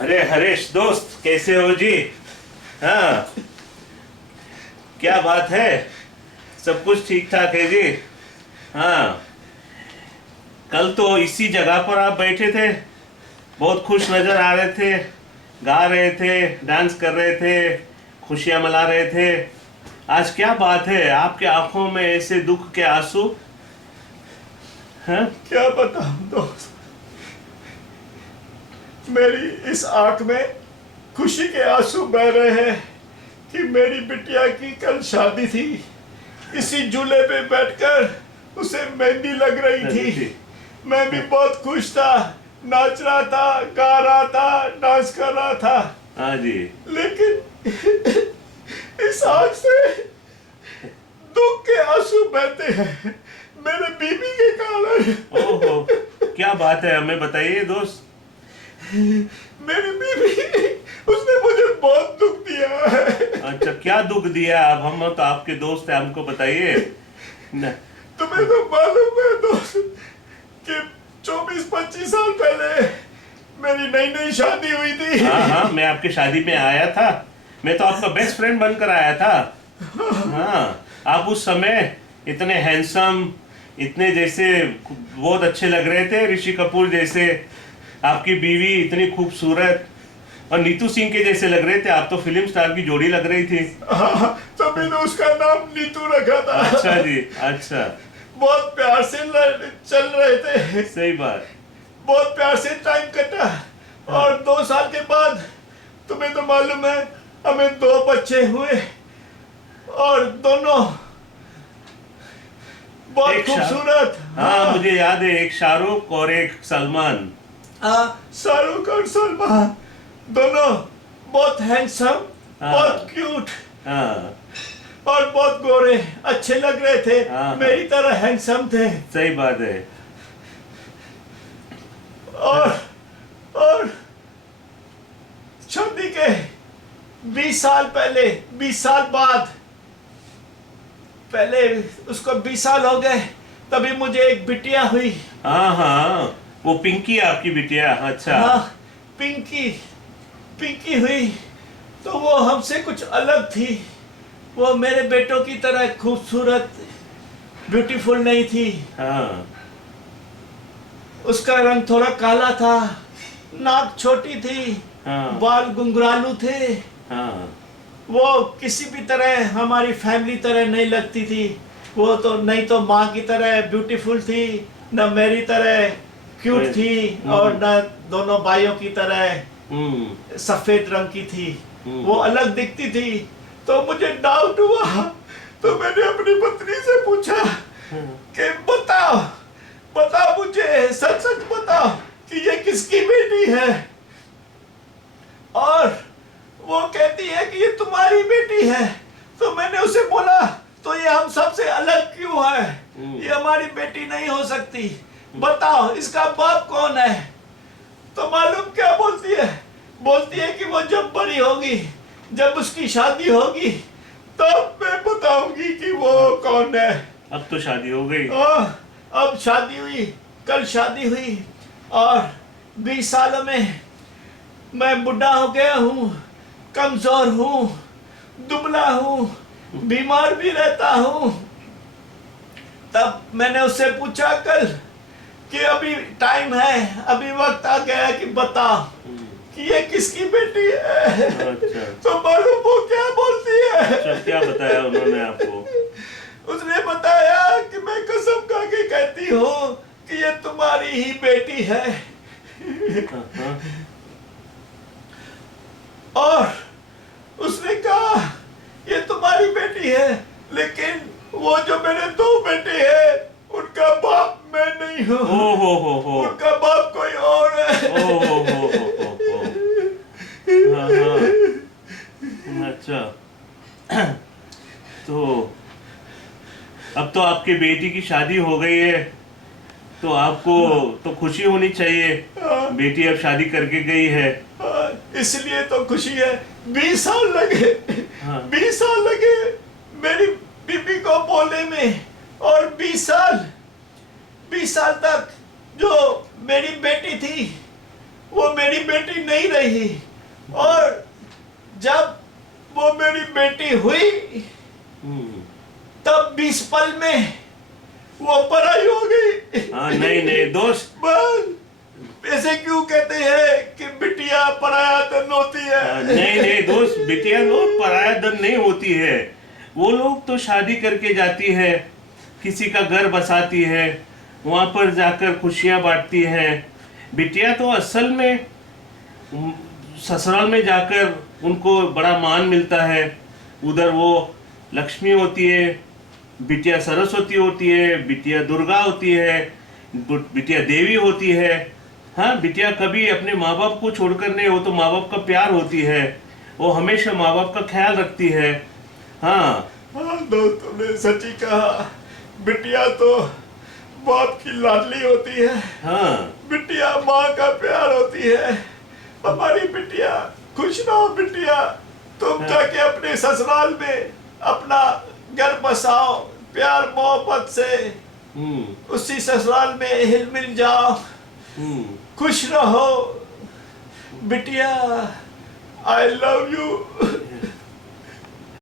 अरे हरेश दोस्त, कैसे हो जी? हाँ, क्या बात है? सब कुछ ठीक ठाक है जी? हाँ, कल तो इसी जगह पर आप बैठे थे, बहुत खुश नजर आ रहे थे, गा रहे थे, डांस कर रहे थे, खुशियां मना रहे थे। आज क्या बात है, आपके आंखों में ऐसे दुख के आंसू? हाँ? क्या बताऊं दोस्त। मेरी इस आंख में खुशी के आंसू बह रहे हैं कि मेरी बिटिया की कल शादी थी। इसी झूले पे बैठकर उसे मेहंदी लग रही थी। मैं भी बहुत खुश था, नाच रहा था, गा रहा था, डांस कर रहा था। हाँ जी। लेकिन इस आंख से दुख के आंसू बहते हैं मेरे बीबी के कारण। ओहो, क्या बात है, हमें बताइए दोस्त। मेरी बीबी, उसने मुझे बहुत दुख दिया है। अच्छा, क्या दुख दिया? अब हम तो आपके दोस्त हैं, हमको बताइए न। तुम्हें तो मालूम है दोस्त कि 24-25 साल पहले मेरी नई नई शादी हुई थी। हाँ हाँ, मैं आपकी शादी में आया था। मैं तो आपका बेस्ट फ्रेंड बनकर आया था। हाँ, आप उस समय इतने हैंडसम, इतने जैसे बहुत अच्छे लग रहे थे, ऋषि कपूर जैसे। आपकी बीवी इतनी खूबसूरत और नीतू सिंह के जैसे लग रहे थे। आप तो फिल्म स्टार की जोड़ी लग रही थी। हाँ, तभी तो उसका नाम नीतू रखा था। अच्छा जी, अच्छा। बहुत प्यार से चल रहे थे। सही बात। बहुत प्यार से टाइम कटा। हाँ। और 2 साल के बाद तुम्हें तो मालूम है हमें 2 बच्चे हुए और दोनों बहुत एक खूबसूरत। हाँ, मुझे याद है, एक शाहरुख और एक सलमान। हाँ, शाहरुख और सलमान दोनों बहुत हैंडसम, हाँ। बहुत क्यूट हाँ, और बहुत गोरे अच्छे लग रहे थे। हाँ। मेरी तरह हैंडसम थे। सही बात है। और शादी के 20 साल पहले, 20 साल बाद, पहले उसको 20 साल हो गए, तभी मुझे एक बिटिया हुई। हाँ हाँ, वो पिंकी आपकी बिटिया? अच्छा। हाँ, पिंकी, पिंकी हुई तो वो हमसे कुछ अलग थी। वो मेरे बेटों की तरह खूबसूरत, ब्यूटीफुल नहीं थी। हाँ उसका रंग थोड़ा काला था, नाक छोटी थी, हाँ बाल गुंगरालू थे। हाँ। वो किसी भी तरह हमारी फैमिली तरह नहीं लगती थी। वो तो नहीं तो माँ की तरह ब्यूटीफुल थी, न मेरी तरह क्यूट थी, और न दोनों भाइयों की तरह सफेद रंग की थी। वो अलग दिखती थी। तो मुझे डाउट हुआ, तो मैंने अपनी पत्नी से पूछा कि बताओ, बताओ मुझे, सच सच बताओ कि ये किसकी बेटी है। और वो कहती है कि ये तुम्हारी बेटी है। तो मैंने उसे बोला, तो ये हम सबसे अलग क्यों है? ये हमारी बेटी नहीं हो सकती। बताओ इसका बाप कौन है? तो मालूम क्या बोलती है? बोलती है कि वो जब बड़ी होगी, जब उसकी शादी होगी, तब मैं बताऊंगी कि वो कौन है। अब तो शादी हो गई। अब शादी हुई, कल शादी हुई, और 20 सालों में मैं बुढ़ा हो गया हूँ, कमजोर हूँ, दुबला हूँ, बीमार भी रहता हूँ। तब मैंने उससे पूछा कल कि अभी टाइम है, अभी वक्त आ गया है कि बता कि ये किसकी बेटी है। अच्छा। तो मालूम वो क्या बोलती है? अच्छा, क्या बताया उन्होंने आपको? उसने बताया कि मैं कसम खा के कहती हूँ कि ये तुम्हारी ही बेटी है। हाँ। और उसने कहा ये तुम्हारी बेटी है, लेकिन वो जो मेरे 2 बेटे हैं उनका बाप मैं नहीं हूँ। हो। उनका बाप कोई और है। हो। हाँ हाँ। अच्छा। तो अब तो आपकी बेटी की शादी हो गई है, तो आपको तो खुशी होनी चाहिए। बेटी अब शादी करके गई है। इसलिए तो खुशी है। 20 साल लगे। हाँ। 20 साल लगे मेरी बीबी को बोलने में, और 20 साल तक जो मेरी बेटी थी वो मेरी बेटी नहीं रही, और जब वो मेरी बेटी हुई तब 20 पल में वो पराई हो गई। हाँ, नहीं नहीं दोस्त, बस ऐसे क्यों कहते हैं कि बिटिया पराया धन होती है? नहीं नहीं दोस्त, बिटिया लोग पराया धन नहीं होती है। वो लोग तो शादी करके जाती है, किसी का घर बसाती है, वहां पर जाकर खुशियां बांटती है। बिटिया तो असल में ससुराल में जाकर उनको बड़ा मान मिलता है। उधर वो लक्ष्मी होती है, बिटिया सरस्वती होती है, बिटिया दुर्गा होती है, बिटिया देवी होती है। हाँ, बिटिया कभी अपने माँ बाप को छोड़कर नहीं, वो तो माँ बाप का प्यार होती है, वो हमेशा माँ बाप का ख्याल रखती है। हाँ हाँ दोस्त, तुमने सच ही कहा। बिटिया तो बाप की लाडली होती है, हाँ बिटिया माँ का प्यार होती है। हमारी बिटिया खुश रहो बिटिया, तुम हाँ। जाके अपने ससुराल में अपना घर बसाओ, प्यार मोहब्बत से उसी ससुराल में हिल मिल जाओ, खुश रहो बिटिया। I love you.